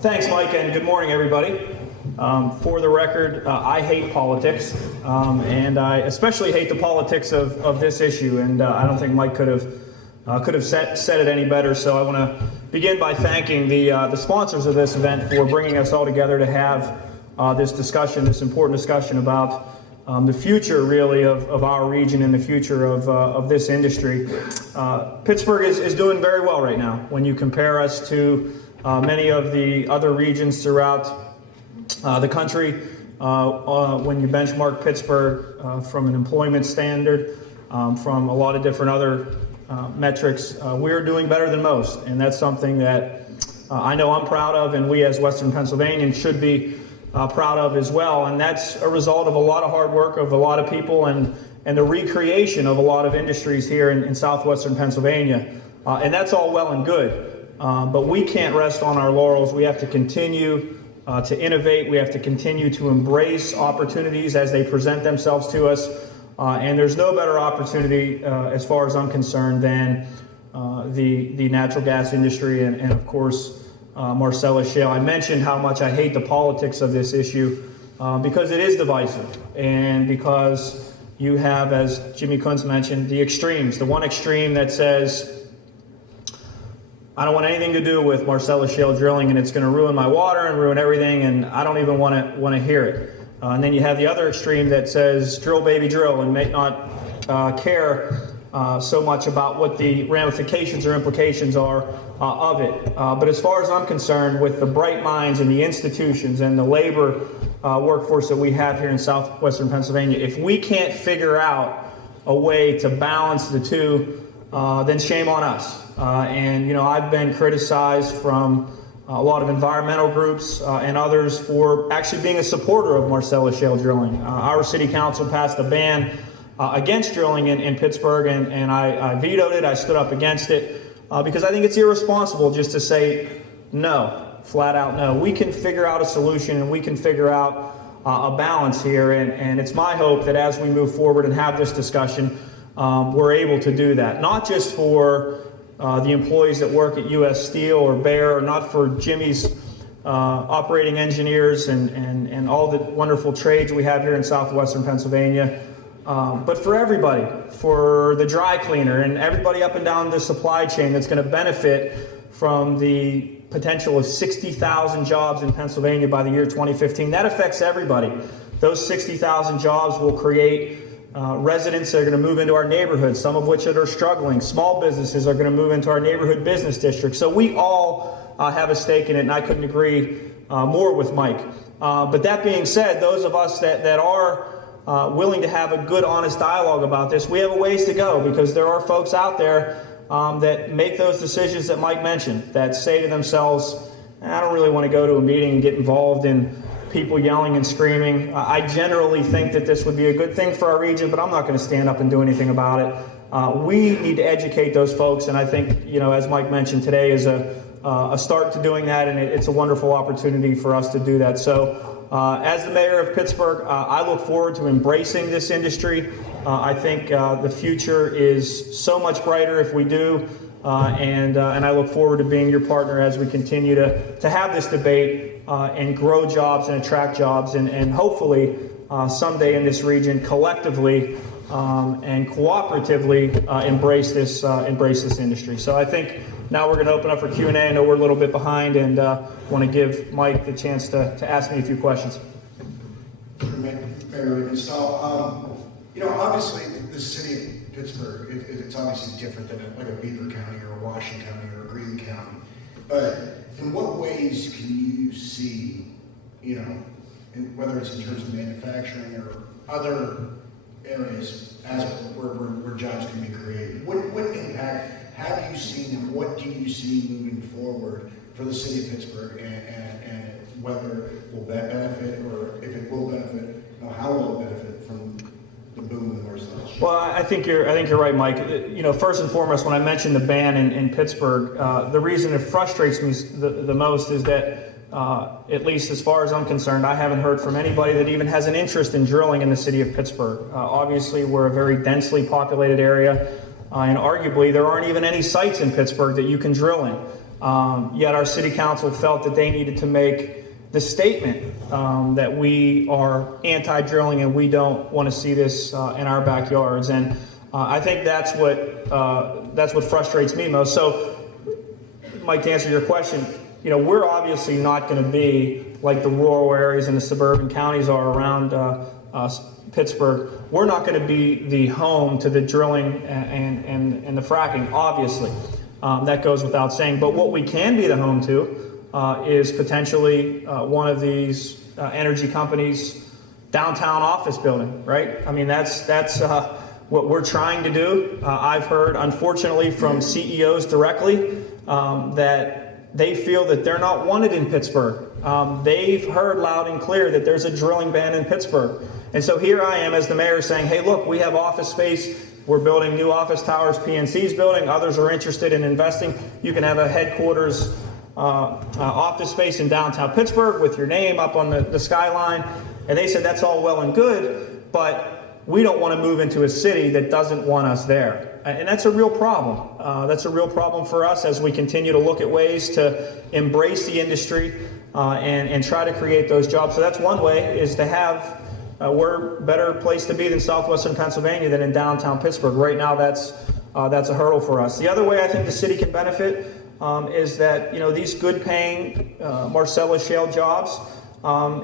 Thanks, Mike, and good morning, everybody. For the record, I hate politics, and I especially hate the politics of this issue, and I don't think Mike could have said it any better. So I want to begin by thanking the sponsors of this event for bringing us all together to have this discussion, this important discussion about the future, really, of our region and the future of this industry. Pittsburgh is doing very well right now. When you compare us to many of the other regions throughout the country, when you benchmark Pittsburgh from an employment standard, from a lot of different other metrics, we're doing better than most. And that's something that I know I'm proud of, and we as Western Pennsylvanians should be proud of as well. And that's a result of a lot of hard work of a lot of people and the recreation of a lot of industries here in southwestern Pennsylvania. And that's all well and good. But we can't rest on our laurels. We have to continue to innovate. We have to continue to embrace opportunities as they present themselves to us. And there's no better opportunity, as far as I'm concerned, than the natural gas industry and of course, Marcellus Shale. I mentioned how much I hate the politics of this issue because it is divisive, and because you have, as Jimmy Kuntz mentioned, the extremes. The one extreme that says, I don't want anything to do with Marcellus Shale drilling, and it's going to ruin my water and ruin everything, and I don't even want to hear it. And then you have the other extreme that says, drill, baby, drill, and may not care so much about what the ramifications or implications are of it. But as far as I'm concerned, with the bright minds and the institutions and the labor workforce that we have here in southwestern Pennsylvania, if we can't figure out a way to balance the two, then shame on us. And, you know, I've been criticized from a lot of environmental groups and others for actually being a supporter of Marcellus Shale drilling. Our city council passed a ban against drilling in Pittsburgh, and I vetoed it. I stood up against it because I think it's irresponsible just to say no, flat out no. We can figure out a solution, and we can figure out a balance here, and it's my hope that as we move forward and have this discussion, we're able to do that. Not just for the employees that work at U.S. Steel or Bayer, or not for Jimmy's operating engineers and all the wonderful trades we have here in southwestern Pennsylvania, but for everybody, for the dry cleaner and everybody up and down the supply chain that's going to benefit from the potential of 60,000 jobs in Pennsylvania by the year 2015. That affects everybody. Those 60,000 jobs will create residents that are going to move into our neighborhoods, some of which that are struggling. Small businesses are going to move into our neighborhood business district. So we all have a stake in it, and I couldn't agree more with Mike. But that being said, those of us that are willing to have a good, honest dialogue about this, we have a ways to go, because there are folks out there that make those decisions that Mike mentioned, that say to themselves, I don't really want to go to a meeting and get involved in people yelling and screaming. I generally think that this would be a good thing for our region, but I'm not going to stand up and do anything about it. We need to educate those folks, and I think, you know, as Mike mentioned, today is a start to doing that, and it's a wonderful opportunity for us to do that. So as the mayor of Pittsburgh, I look forward to embracing this industry. I think the future is so much brighter if we do, and I look forward to being your partner as we continue to have this debate and grow jobs and attract jobs, and hopefully someday in this region collectively and cooperatively embrace this industry. So I think now we're going to open up for Q&A. I know we're a little bit behind, and want to give Mike the chance to ask me a few questions. Mayor Ravenstahl, you know, obviously the city of Pittsburgh, it's obviously different than like a Beaver County or a Washington County or a Greene County. But in what ways can you see, you know, whether it's in terms of manufacturing or other areas as where jobs can be created? What impact have you seen, and what do you see moving forward for the city of Pittsburgh, and whether will that benefit, or if it will benefit, you know, how will it benefit from the boom of the Marcellus Shale? Well, I think you're right, Mike. You know, first and foremost, when I mentioned the ban in Pittsburgh, the reason it frustrates me the most is that, at least as far as I'm concerned, I haven't heard from anybody that even has an interest in drilling in the city of Pittsburgh. Obviously, we're a very densely populated area, and arguably there aren't even any sites in Pittsburgh that you can drill in. Yet our city council felt that they needed to make the statement that we are anti-drilling and we don't want to see this in our backyards. And I think that's what frustrates me most. So, Mike, to answer your question, we're obviously not going to be like the rural areas and the suburban counties are around Pittsburgh. We're not going to be the home to the drilling and the fracking, obviously. That goes without saying. But what we can be the home to is potentially one of these energy companies' downtown office building, right? I mean, that's what we're trying to do. I've heard, unfortunately, from CEOs directly that they feel that they're not wanted in Pittsburgh. They've heard loud and clear that there's a drilling ban in Pittsburgh. And so here I am as the mayor saying, hey, look, we have office space. We're building new office towers, PNC's building. Others are interested in investing. You can have a headquarters office space in downtown Pittsburgh with your name up on the skyline. And they said that's all well and good, but we don't want to move into a city that doesn't want us there. And that's a real problem. That's a real problem for us as we continue to look at ways to embrace the industry and try to create those jobs. So that's one way, is to have, we're a better place to be than southwestern Pennsylvania than in downtown Pittsburgh. Right now that's a hurdle for us. The other way I think the city can benefit is that these good paying Marcellus Shale jobs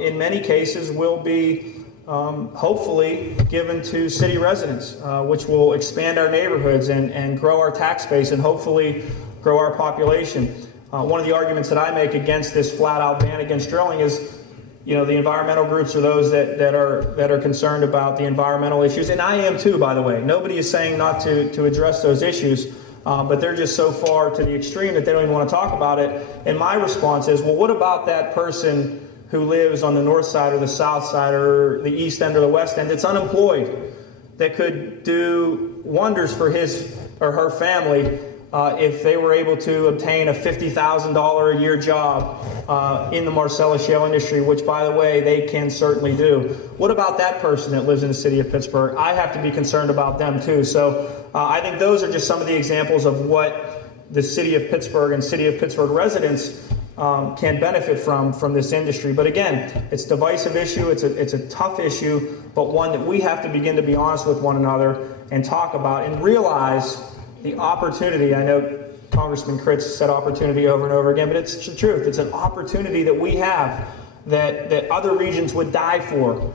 in many cases will be hopefully given to city residents, which will expand our neighborhoods and grow our tax base and hopefully grow our population. One of the arguments that I make against this flat-out ban against drilling is, the environmental groups are those that are concerned about the environmental issues, and I am too, by the way. Nobody is saying not to address those issues, but they're just so far to the extreme that they don't even want to talk about it. And my response is, well, what about that person who lives on the north side or the south side or the east end or the west end that's unemployed, that could do wonders for his or her family if they were able to obtain a $50,000 a year job in the Marcellus Shale industry, which, by the way, they can certainly do. What about that person that lives in the city of Pittsburgh? I have to be concerned about them too. So I think those are just some of the examples of what the city of Pittsburgh and city of Pittsburgh residents can benefit from this industry. But again, it's a divisive issue, it's a tough issue, but one that we have to begin to be honest with one another and talk about and realize the opportunity. I know Congressman Kritz said opportunity over and over again, but it's the truth. It's an opportunity that we have that other regions would die for,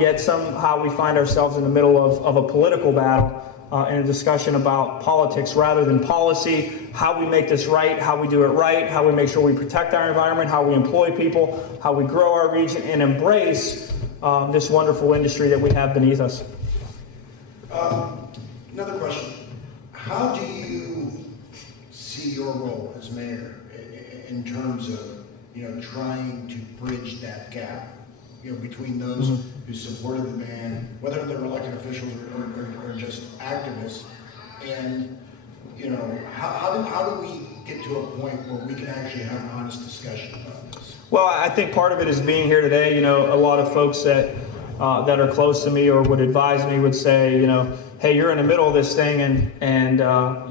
yet somehow we find ourselves in the middle of a political battle and a discussion about politics rather than policy, how we make this right, how we do it right, how we make sure we protect our environment, how we employ people, how we grow our region, and embrace this wonderful industry that we have beneath us. Another question. How do you see your role as mayor in terms of, trying to bridge that gap, between those who supported the ban, whether they're elected officials or just activists, and, how do we get to a point where we can actually have an honest discussion about this? Well, I think part of it is being here today. A lot of folks that are close to me or would advise me would say, hey, you're in the middle of this thing and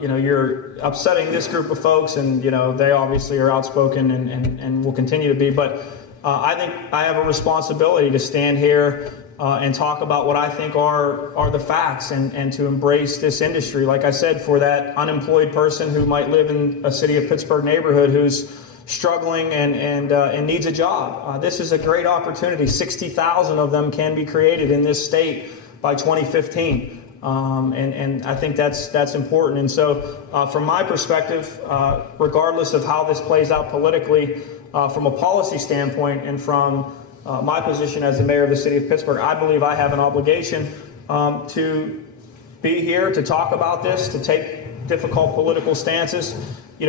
you're upsetting this group of folks, and they obviously are outspoken and will continue to be. But I think I have a responsibility to stand here and talk about what I think are the facts and to embrace this industry. Like I said, for that unemployed person who might live in a city of Pittsburgh neighborhood who's struggling and needs a job. This is a great opportunity. 60,000 of them can be created in this state by 2015. And I think that's important. And so from my perspective, regardless of how this plays out politically, from a policy standpoint and from my position as the mayor of the city of Pittsburgh, I believe I have an obligation to be here, to talk about this, to take difficult political stances.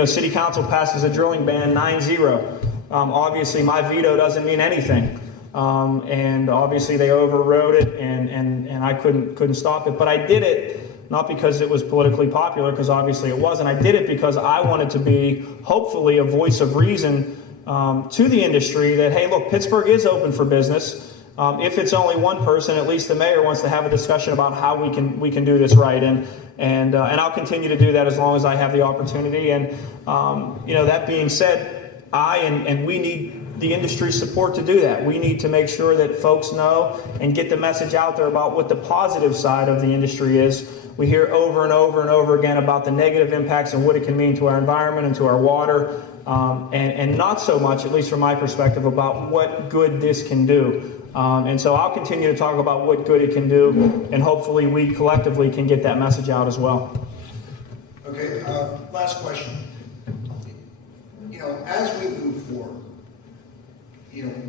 City council passes a drilling ban 9-0. Obviously, my veto doesn't mean anything. And obviously they overrode it and I couldn't stop it. But I did it not because it was politically popular, because obviously it wasn't. I did it because I wanted to be, hopefully, a voice of reason to the industry that, hey, look, Pittsburgh is open for business. if it's only one person, at least the mayor wants to have a discussion about how we can do this right, and I'll continue to do that as long as I have the opportunity. And that being said, and we need the industry support to do that. We need to make sure that folks know and get the message out there about what the positive side of the industry is. We hear over and over and over again about the negative impacts and what it can mean to our environment and to our water, and not so much, at least from my perspective, about what good this can do. And so I'll continue to talk about what good it can do, and hopefully we collectively can get that message out as well. Okay, last question. As we move forward,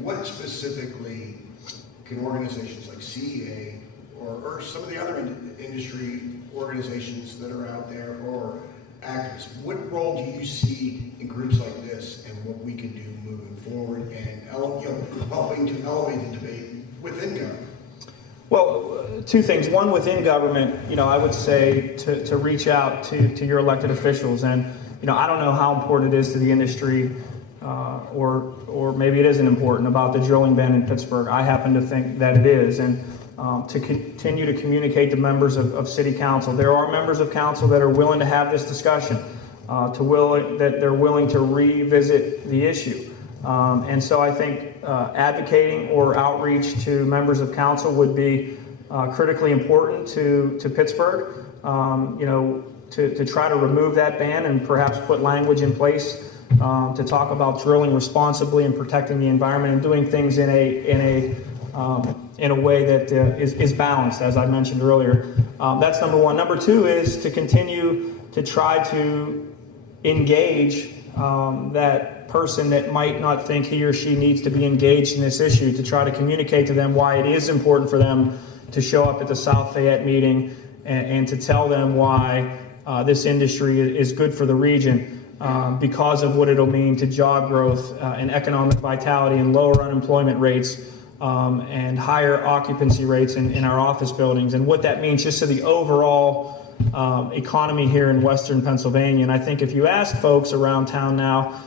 what specifically can organizations like CEA or some of the other industry organizations that are out there, or actors, what role do you see in groups like this and what we can do moving forward and helping to elevate the debate within government? Well, two things. One, within government, I would say to reach out to your elected officials. And, I don't know how important it is to the industry, or maybe it isn't important, about the drilling ban in Pittsburgh. I happen to think that it is. And to continue to communicate to members of City Council. There are members of Council that are willing to have this discussion, that they're willing to revisit the issue. And so I think advocating or outreach to members of Council would be critically important to Pittsburgh, to try to remove that ban and perhaps put language in place to talk about drilling responsibly and protecting the environment and doing things in a way that is balanced, as I mentioned earlier. That's number one. Number two is to continue to try to engage that person that might not think he or she needs to be engaged in this issue, to try to communicate to them why it is important for them to show up at the South Fayette meeting and to tell them why this industry is good for the region. Because of what it'll mean to job growth and economic vitality and lower unemployment rates, and higher occupancy rates in our office buildings, and what that means just to the overall economy here in Western Pennsylvania. And I think if you ask folks around town now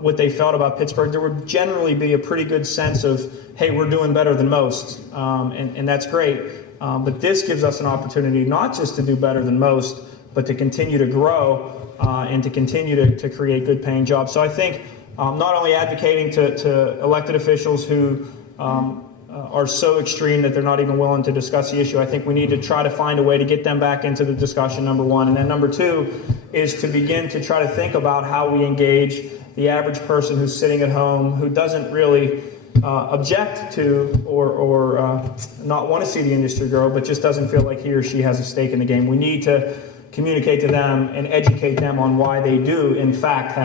what they felt about Pittsburgh, there would generally be a pretty good sense of, hey, we're doing better than most, and that's great. But this gives us an opportunity not just to do better than most, but to continue to grow and to continue to create good paying jobs. So I think not only advocating to elected officials who are so extreme that they're not even willing to discuss the issue, I think we need to try to find a way to get them back into the discussion, number one. And then number two is to begin to try to think about how we engage the average person who's sitting at home, who doesn't really object to or not want to see the industry grow, but just doesn't feel like he or she has a stake in the game. We need to communicate to them and educate them on why they do, in fact, have